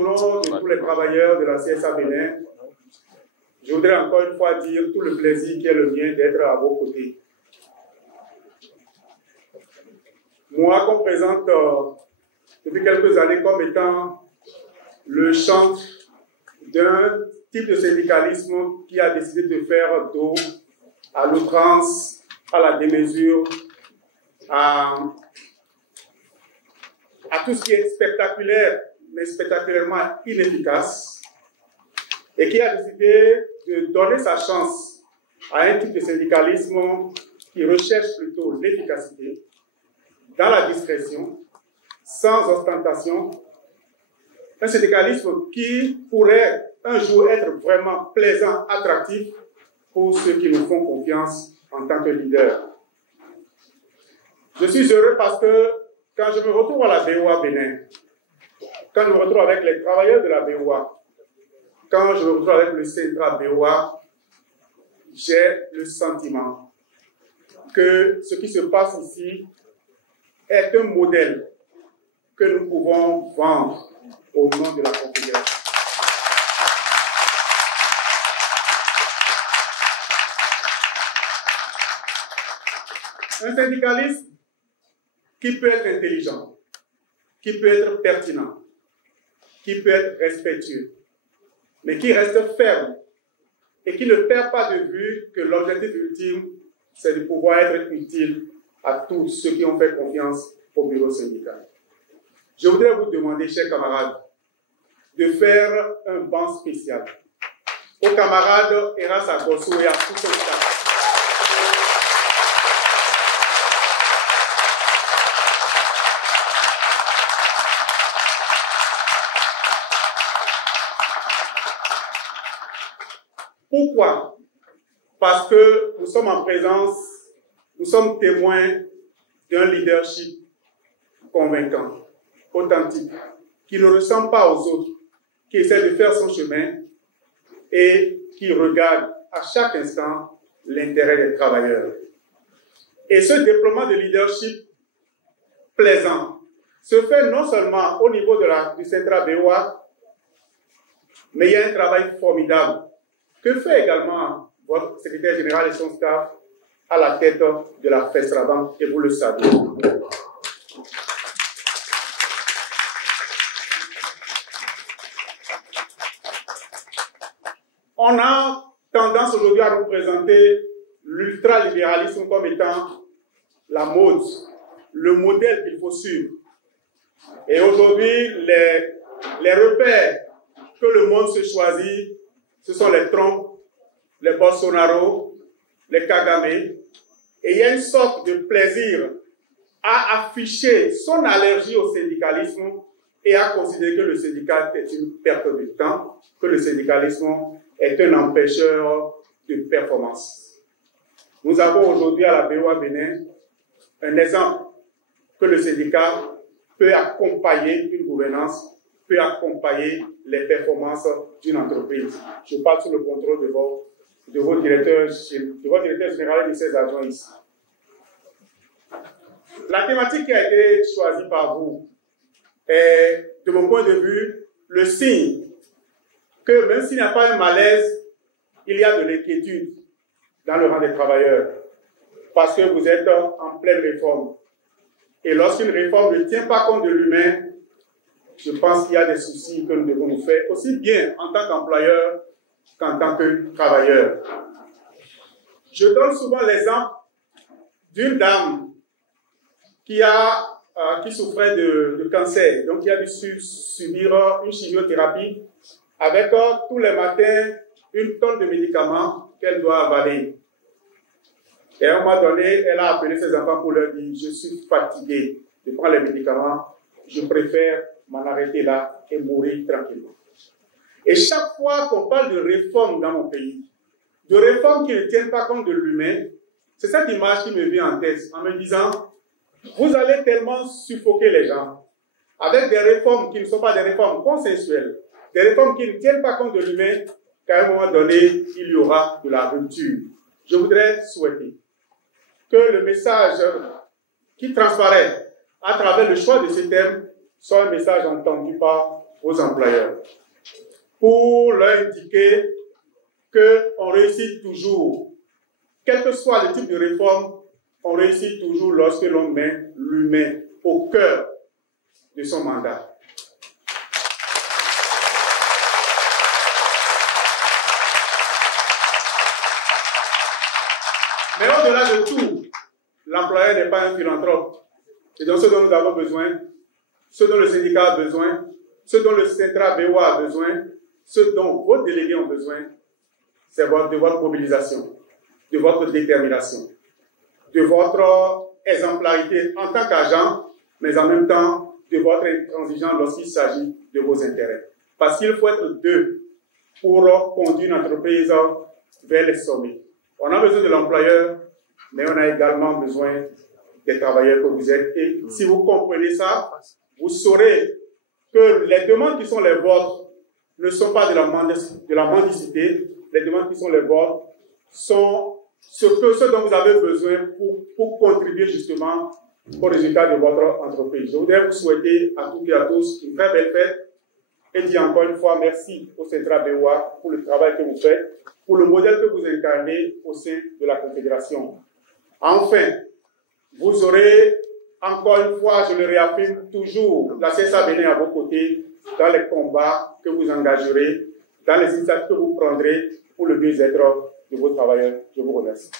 au nom de tous les travailleurs de la CSA Bénin, je voudrais encore une fois dire tout le plaisir qui est le mien d'être à vos côtés. Moi, qu'on présente depuis quelques années comme étant le chantre d'un type de syndicalisme qui a décidé de faire dos à l'outrance, à la démesure, à tout ce qui est spectaculaire, mais spectaculairement inefficace, et qui a décidé de donner sa chance à un type de syndicalisme qui recherche plutôt l'efficacité, dans la discrétion, sans ostentation, un syndicalisme qui pourrait un jour être vraiment plaisant, attractif pour ceux qui nous font confiance en tant que leaders. Je suis heureux parce que quand je me retrouve à la BOA Bénin, quand je me retrouve avec les travailleurs de la BOA, quand je me retrouve avec le Centra BOA, j'ai le sentiment que ce qui se passe ici est un modèle que nous pouvons vendre au nom de la Confédération. Un syndicalisme qui peut être intelligent, qui peut être pertinent, qui peut être respectueux, mais qui reste ferme et qui ne perd pas de vue que l'objectif ultime, c'est de pouvoir être utile à tous ceux qui ont fait confiance au bureau syndical. Je voudrais vous demander, chers camarades, de faire un banc spécial aux camarades Eras Agosso et à tout son staff. Pourquoi? Parce que nous sommes en présence, nous sommes témoins d'un leadership convaincant, authentique, qui ne ressemble pas aux autres, qui essaie de faire son chemin et qui regarde à chaque instant l'intérêt des travailleurs. Et ce déploiement de leadership plaisant se fait non seulement au niveau du Centra BOA, mais il y a un travail formidable que fait également votre secrétaire général et son staff à la tête de la FESRABAN, et vous le savez. On a tendance aujourd'hui à nous présenter l'ultralibéralisme comme étant la mode, le modèle qu'il faut suivre. Et aujourd'hui, les repères que le monde se choisit, ce sont les Trump, les Bolsonaro, les Kagame. Et il y a une sorte de plaisir à afficher son allergie au syndicalisme et à considérer que le syndicat est une perte de temps, que le syndicalisme est un empêcheur de performance. Nous avons aujourd'hui à la BOA Bénin un exemple que le syndicat peut accompagner une gouvernance, peut accompagner les performances d'une entreprise. Je parle sous le contrôle de votre directeur général et de ses adjoints ici. La thématique qui a été choisie par vous est, de mon point de vue, le signe que même s'il n'y a pas un malaise, il y a de l'inquiétude dans le rang des travailleurs, parce que vous êtes en pleine réforme. Et lorsqu'une réforme ne tient pas compte de l'humain, je pense qu'il y a des soucis que nous devons nous faire, aussi bien en tant qu'employeur qu'en tant que travailleur. Je donne souvent l'exemple d'une dame qui souffrait de cancer, donc qui a dû subir une chimiothérapie avec tous les matins une tonne de médicaments qu'elle doit avaler. Et à un moment donné, elle a appelé ses enfants pour leur dire « Je suis fatiguée de prendre les médicaments, je préfère m'en arrêter là et mourir tranquillement. » Et chaque fois qu'on parle de réforme dans mon pays, de réformes qui ne tiennent pas compte de l'humain, c'est cette image qui me vient en tête en me disant « Vous allez tellement suffoquer les gens avec des réformes qui ne sont pas des réformes consensuelles, des réformes qui ne tiennent pas compte de l'humain, qu'à un moment donné, il y aura de la rupture. » Je voudrais souhaiter que le message qui transparaît à travers le choix de ces thèmes soit un message entendu par vos employeurs pour leur indiquer qu'on réussit toujours, quel que soit le type de réforme, on réussit toujours lorsque l'on met l'humain au cœur de son mandat. Mais au-delà de tout, l'employeur n'est pas un philanthrope. Et donc ce dont nous avons besoin, ce dont le syndicat a besoin, ce dont le Centra BOA a besoin, ce dont vos délégués ont besoin, c'est de votre mobilisation, de votre détermination, de votre exemplarité en tant qu'agent, mais en même temps de votre intransigeance lorsqu'il s'agit de vos intérêts. Parce qu'il faut être deux pour conduire une entreprise vers les sommets. On a besoin de l'employeur, mais on a également besoin des travailleurs que vous êtes. Et si vous comprenez ça, vous saurez que les demandes qui sont les vôtres ne sont pas de la mendicité. Les demandes qui sont les vôtres sont ce dont vous avez besoin pour contribuer justement au résultat de votre entreprise. Je voudrais vous souhaiter à toutes et à tous une très belle fête et dire encore une fois merci au Centra BOA pour le travail que vous faites, pour le modèle que vous incarnez au sein de la Confédération. Enfin, vous aurez, encore une fois, je le réaffirme toujours, la CSA Bénin à vos côtés dans les combats que vous engagerez, dans les initiatives que vous prendrez pour le mieux-être de vos travailleurs. Je vous remercie.